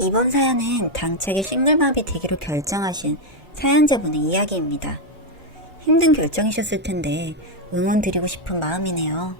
이번 사연은 당차게 싱글맘이 되기로 결정하신 사연자분의 이야기입니다. 힘든 결정이셨을 텐데 응원 드리고 싶은 마음이네요.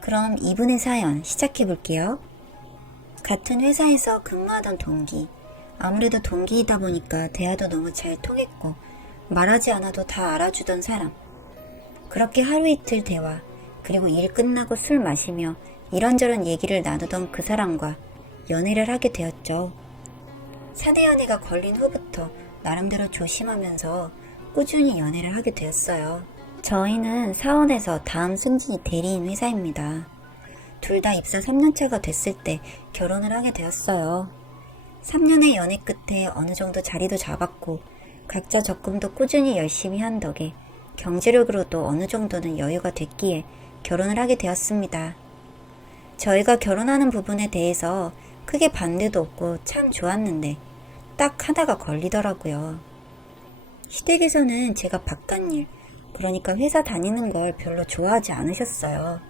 그럼 이분의 사연 시작해 볼게요. 같은 회사에서 근무하던 동기. 아무래도 동기이다 보니까 대화도 너무 잘 통했고 말하지 않아도 다 알아주던 사람. 그렇게 하루 이틀 대화, 그리고 일 끝나고 술 마시며 이런저런 얘기를 나누던 그 사람과 연애를 하게 되었죠. 사내 연애가 걸린 후부터 나름대로 조심하면서 꾸준히 연애를 하게 되었어요. 저희는 사원에서 다음 승진이 대리인 회사입니다. 둘 다 입사 3년차가 됐을 때 결혼을 하게 되었어요. 3년의 연애 끝에 어느 정도 자리도 잡았고 각자 적금도 꾸준히 열심히 한 덕에 경제력으로도 어느 정도는 여유가 됐기에 결혼을 하게 되었습니다. 저희가 결혼하는 부분에 대해서 크게 반대도 없고 참 좋았는데 딱 하나가 걸리더라고요. 시댁에서는 제가 바깥일, 그러니까 회사 다니는 걸 별로 좋아하지 않으셨어요.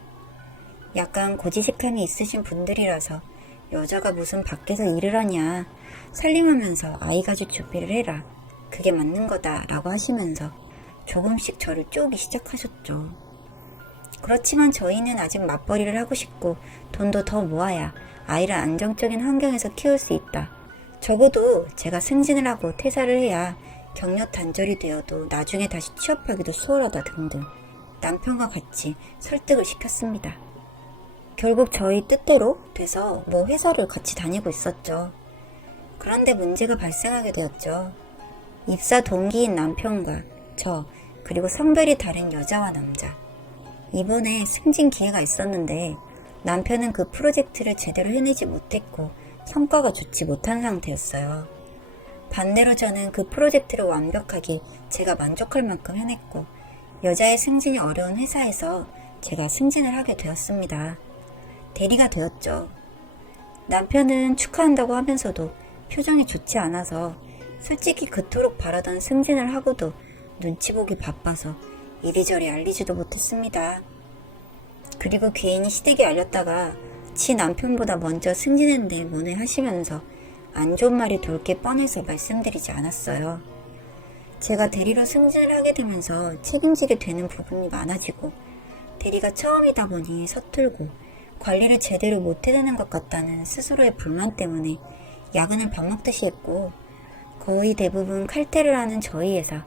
약간 고지식함이 있으신 분들이라서 여자가 무슨 밖에서 일을 하냐, 살림하면서 아이 가질 준비를 해라, 그게 맞는 거다 라고 하시면서 조금씩 저를 쪼기 시작하셨죠. 그렇지만 저희는 아직 맞벌이를 하고 싶고 돈도 더 모아야 아이를 안정적인 환경에서 키울 수 있다. 적어도 제가 승진을 하고 퇴사를 해야 경력 단절이 되어도 나중에 다시 취업하기도 수월하다 등등 남편과 같이 설득을 시켰습니다. 결국 저희 뜻대로 돼서 회사를 같이 다니고 있었죠. 그런데 문제가 발생하게 되었죠. 입사 동기인 남편과 저, 그리고 성별이 다른 여자와 남자. 이번에 승진 기회가 있었는데 남편은 그 프로젝트를 제대로 해내지 못했고 성과가 좋지 못한 상태였어요. 반대로 저는 그 프로젝트를 완벽하게 제가 만족할 만큼 해냈고 여자의 승진이 어려운 회사에서 제가 승진을 하게 되었습니다. 대리가 되었죠. 남편은 축하한다고 하면서도 표정이 좋지 않아서 솔직히 그토록 바라던 승진을 하고도 눈치 보기 바빠서 이리저리 알리지도 못했습니다. 그리고 괜히 시댁에 알렸다가 지 남편보다 먼저 승진했는데 뭐네 하시면서 안 좋은 말이 돌 게 뻔해서 말씀드리지 않았어요. 제가 대리로 승진을 하게 되면서 책임지게 되는 부분이 많아지고 대리가 처음이다 보니 서툴고 관리를 제대로 못 해내는 것 같다는 스스로의 불만 때문에 야근을 밥 먹듯이 했고 거의 대부분 칼퇴를 하는 저희 회사,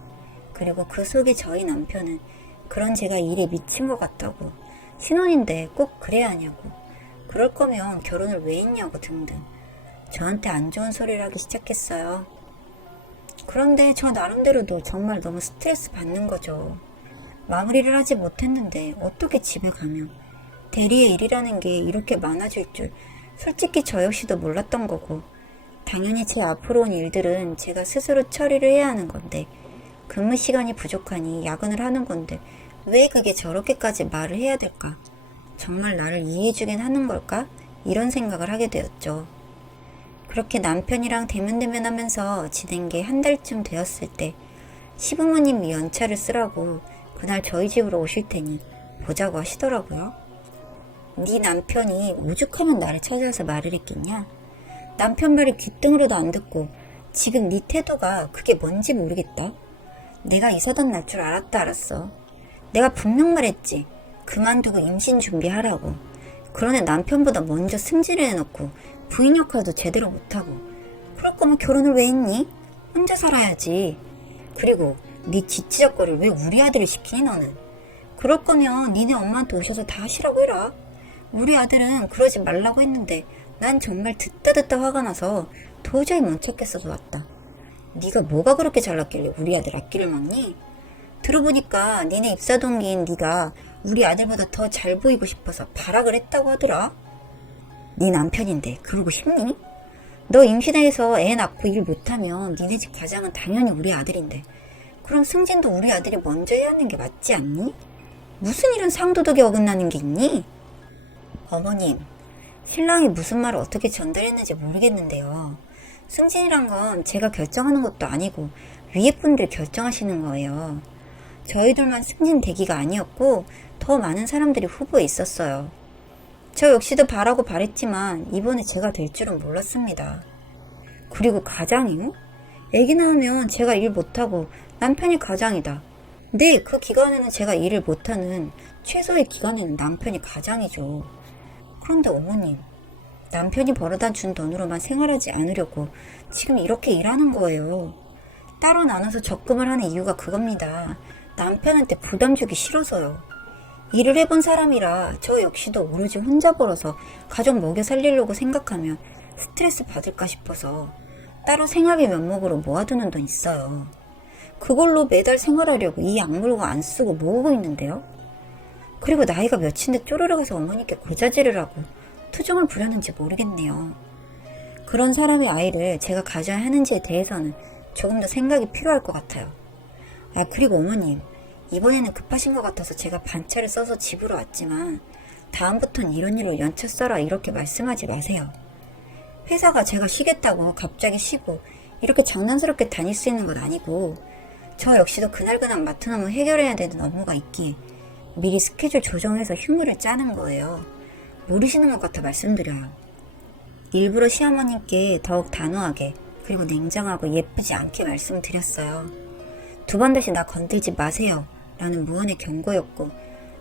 그리고 그 속에 저희 남편은 그런 제가 일에 미친 것 같다고, 신혼인데 꼭 그래야 하냐고, 그럴 거면 결혼을 왜 했냐고 등등 저한테 안 좋은 소리를 하기 시작했어요. 그런데 저 나름대로도 정말 너무 스트레스 받는 거죠. 마무리를 하지 못했는데 어떻게 집에 가면 대리의 일이라는 게 이렇게 많아질 줄 솔직히 저 역시도 몰랐던 거고, 당연히 제 앞으로 온 일들은 제가 스스로 처리를 해야 하는 건데 근무 시간이 부족하니 야근을 하는 건데 왜 그게 저렇게까지 말을 해야 될까? 정말 나를 이해해주긴 하는 걸까? 이런 생각을 하게 되었죠. 그렇게 남편이랑 대면대면하면서 지낸 게 한 달쯤 되었을 때 시부모님이 연차를 쓰라고 그날 저희 집으로 오실 테니 보자고 하시더라고요. 네 남편이 오죽하면 나를 찾아와서 말을 했겠냐? 남편 말을 귓등으로도 안 듣고 지금 네 태도가 그게 뭔지 모르겠다. 내가 이사단 날 줄 알았어. 내가 분명 말했지. 그만두고 임신 준비하라고. 그러네 남편보다 먼저 승진을 해놓고 부인 역할도 제대로 못하고. 그럴 거면 결혼을 왜 했니? 혼자 살아야지. 그리고 네 지치적거리를 왜 우리 아들을 시키니 너는? 그럴 거면 니네 엄마한테 오셔서 다 하시라고 해라. 우리 아들은 그러지 말라고 했는데 난 정말 듣다 화가 나서 도저히 못 참겠어서 왔다. 네가 뭐가 그렇게 잘났길래 우리 아들 앞길을 막니? 들어보니까 니네 입사 동기인 네가 우리 아들보다 더 잘 보이고 싶어서 발악을 했다고 하더라. 네 남편인데 그러고 싶니? 너 임신해서 애 낳고 일 못하면 니네 집 과장은 당연히 우리 아들인데 그럼 승진도 우리 아들이 먼저 해야 하는 게 맞지 않니? 무슨 이런 상도덕에 어긋나는 게 있니? 어머님, 신랑이 무슨 말을 어떻게 전달했는지 모르겠는데요. 승진이란 건 제가 결정하는 것도 아니고 위에 분들이 결정하시는 거예요. 저희들만 승진 대기가 아니었고 더 많은 사람들이 후보에 있었어요. 저 역시도 바라고 바랬지만 이번에 제가 될 줄은 몰랐습니다. 그리고 가장이요? 아기 낳으면 제가 일 못하고 남편이 가장이다. 네, 그 기간에는 제가 일을 못하는 최소의 기간에는 남편이 가장이죠. 그런데 어머님, 남편이 벌어다 준 돈으로만 생활하지 않으려고 지금 이렇게 일하는 거예요. 따로 나눠서 적금을 하는 이유가 그겁니다. 남편한테 부담 주기 싫어서요. 일을 해본 사람이라 저 역시도 오로지 혼자 벌어서 가족 먹여 살리려고 생각하면 스트레스 받을까 싶어서 따로 생활비 명목으로 모아두는 돈 있어요. 그걸로 매달 생활하려고 이 약물고 안 쓰고 모으고 있는데요. 그리고 나이가 몇인데 쪼르르 가서 어머니께 고자질을 하고 투정을 부렸는지 모르겠네요. 그런 사람의 아이를 제가 가져야 하는지에 대해서는 조금 더 생각이 필요할 것 같아요. 그리고 어머님, 이번에는 급하신 것 같아서 제가 반차를 써서 집으로 왔지만 다음부턴 이런 일로 연차 써라 이렇게 말씀하지 마세요. 회사가 제가 쉬겠다고 갑자기 쉬고 이렇게 장난스럽게 다닐 수 있는 건 아니고 저 역시도 그날그날 맡은 업무 해결해야 되는 업무가 있기에 미리 스케줄 조정해서 휴무를 짜는 거예요. 모르시는 것 같아 말씀드려요. 일부러 시어머님께 더욱 단호하게 그리고 냉정하고 예쁘지 않게 말씀드렸어요. 두 번 다시 나 건들지 마세요 라는 무언의 경고였고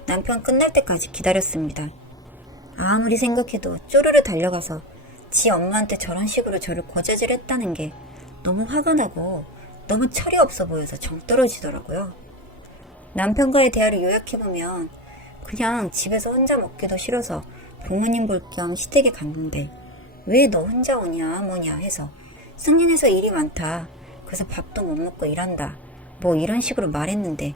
남편 끝날 때까지 기다렸습니다. 아무리 생각해도 쪼르르 달려가서 지 엄마한테 저런 식으로 저를 고자질했다는 게 너무 화가 나고 너무 철이 없어 보여서 정 떨어지더라고요. 남편과의 대화를 요약해보면 그냥 집에서 혼자 먹기도 싫어서 부모님 볼 겸 시댁에 갔는데 왜 너 혼자 오냐 뭐냐 해서 승진해서 일이 많다. 그래서 밥도 못 먹고 일한다. 뭐 이런 식으로 말했는데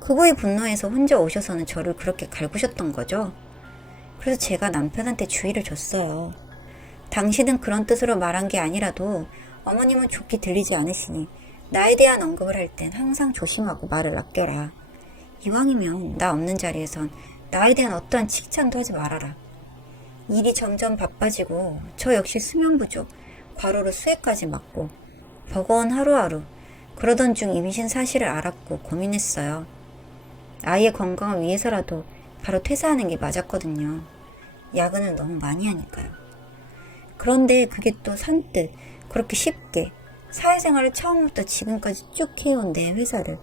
그거에 분노해서 혼자 오셔서는 저를 그렇게 갈구셨던 거죠. 그래서 제가 남편한테 주의를 줬어요. 당신은 그런 뜻으로 말한 게 아니라도 어머님은 좋게 들리지 않으시니 나에 대한 언급을 할 땐 항상 조심하고 말을 아껴라. 이왕이면 나 없는 자리에선 나에 대한 어떠한 칭찬도 하지 말아라. 일이 점점 바빠지고 저 역시 수면 부족, 과로로 수액까지 맞고 버거운 하루하루 그러던 중 임신 사실을 알았고 고민했어요. 아이의 건강을 위해서라도 바로 퇴사하는 게 맞았거든요. 야근을 너무 많이 하니까요. 그런데 그게 또 선뜻 그렇게 쉽게 사회생활을 처음부터 지금까지 쭉 해온 내 회사를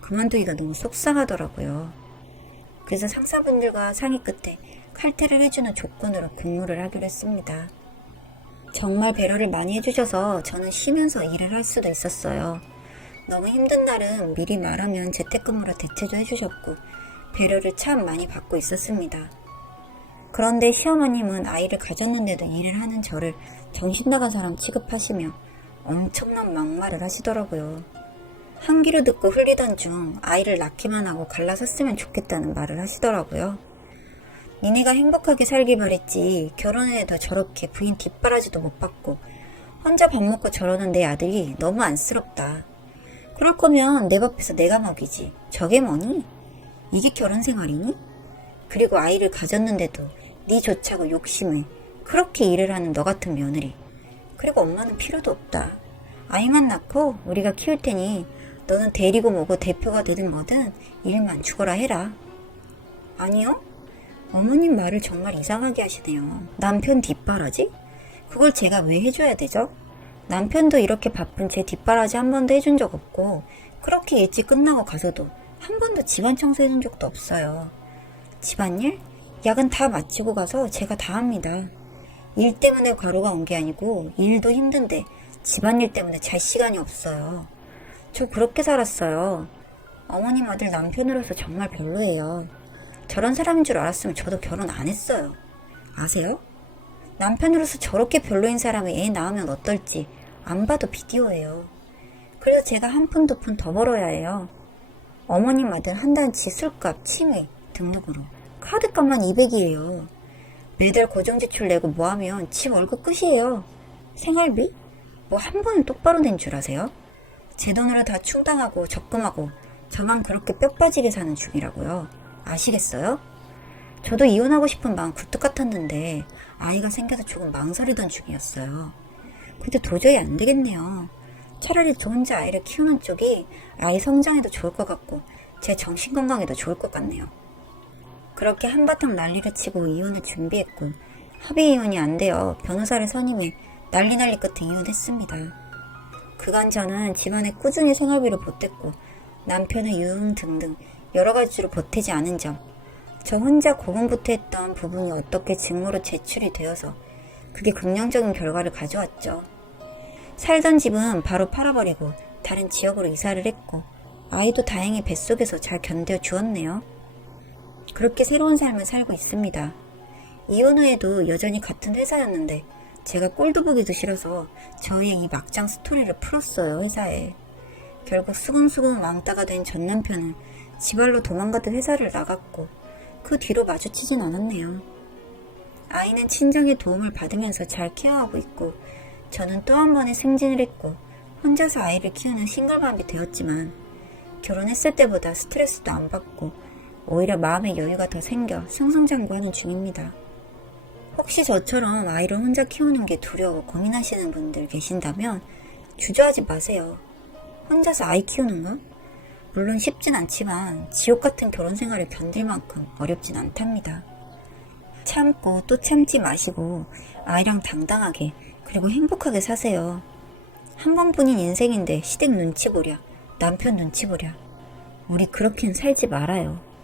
그만두기가 너무 속상하더라고요. 그래서 상사분들과 상의 끝에 칼퇴를 해주는 조건으로 근무를 하기로 했습니다. 정말 배려를 많이 해주셔서 저는 쉬면서 일을 할 수도 있었어요. 너무 힘든 날은 미리 말하면 재택근무로 대체도 해주셨고 배려를 참 많이 받고 있었습니다. 그런데 시어머님은 아이를 가졌는데도 일을 하는 저를 정신 나간 사람 취급하시며 엄청난 막말을 하시더라고요. 한 귀로 듣고 흘리던 중 아이를 낳기만 하고 갈라섰으면 좋겠다는 말을 하시더라고요. 니네가 행복하게 살길 바랬지 결혼해도 저렇게 부인 뒷바라지도 못 받고 혼자 밥 먹고 저러는 내 아들이 너무 안쓰럽다. 그럴 거면 내 밥해서 내가 먹이지. 저게 뭐니? 이게 결혼 생활이니? 그리고 아이를 가졌는데도 네 좋자고 욕심에 그렇게 일을 하는 너 같은 며느리. 그리고 엄마는 필요도 없다. 아이만 낳고 우리가 키울 테니 너는 데리고 뭐고 대표가 되든 뭐든 일만 죽어라 해라. 아니요? 어머님 말을 정말 이상하게 하시네요. 남편 뒷바라지? 그걸 제가 왜 해줘야 되죠? 남편도 이렇게 바쁜 제 뒷바라지 한 번도 해준 적 없고 그렇게 일찍 끝나고 가서도 한 번도 집안 청소해준 적도 없어요. 집안일? 야근 다 마치고 가서 제가 다 합니다. 일 때문에 과로가 온 게 아니고 일도 힘든데 집안일 때문에 잘 시간이 없어요. 저 그렇게 살았어요. 어머님 아들 남편으로서 정말 별로예요. 저런 사람인 줄 알았으면 저도 결혼 안 했어요. 아세요? 남편으로서 저렇게 별로인 사람이 애 낳으면 어떨지 안 봐도 비디오예요. 그래서 제가 한 푼 두 푼 더 벌어야 해요. 어머님 아들 한 달치 술값, 치매, 등록으로 카드값만 200이에요. 매달 고정지출 내고 뭐하면 집 월급 끝이에요. 생활비? 뭐 한 번은 똑바로 낸 줄 아세요? 제 돈으로 다 충당하고 적금하고 저만 그렇게 뼈 빠지게 사는 중이라고요. 아시겠어요? 저도 이혼하고 싶은 마음 굴뚝 같았는데 아이가 생겨서 조금 망설이던 중이었어요. 근데 도저히 안 되겠네요. 차라리 저 혼자 아이를 키우는 쪽이 아이 성장에도 좋을 것 같고 제 정신건강에도 좋을 것 같네요. 그렇게 한바탕 난리를 치고 이혼을 준비했고 합의 이혼이 안 되어 변호사를 선임해 난리 끝에 이혼했습니다. 그간 저는 집안에 꾸준히 생활비를 보탰고 남편의 유흥 등등 여러 가지로 보태지 않은 점, 저 혼자 고군분투했던 부분이 어떻게 직무로 제출이 되어서 그게 긍정적인 결과를 가져왔죠. 살던 집은 바로 팔아버리고 다른 지역으로 이사를 했고 아이도 다행히 뱃속에서 잘 견뎌 주었네요. 그렇게 새로운 삶을 살고 있습니다. 이혼 후에도 여전히 같은 회사였는데 제가 꼴도 보기도 싫어서 저희의 이 막장 스토리를 풀었어요, 회사에. 결국 수근수근 왕따가 된 전 남편은 지발로 도망가듯 회사를 나갔고 그 뒤로 마주치진 않았네요. 아이는 친정의 도움을 받으면서 잘 케어하고 있고 저는 또 한 번의 승진을 했고 혼자서 아이를 키우는 싱글맘이 되었지만 결혼했을 때보다 스트레스도 안 받고 오히려 마음의 여유가 더 생겨 승승장구하는 중입니다. 혹시 저처럼 아이를 혼자 키우는 게 두려워 고민하시는 분들 계신다면 주저하지 마세요. 혼자서 아이 키우는 건 물론 쉽진 않지만 지옥 같은 결혼 생활을 견딜 만큼 어렵진 않답니다. 참고 또 참지 마시고 아이랑 당당하게 그리고 행복하게 사세요. 한 번뿐인 인생인데 시댁 눈치 보랴, 남편 눈치 보랴. 우리 그렇게는 살지 말아요.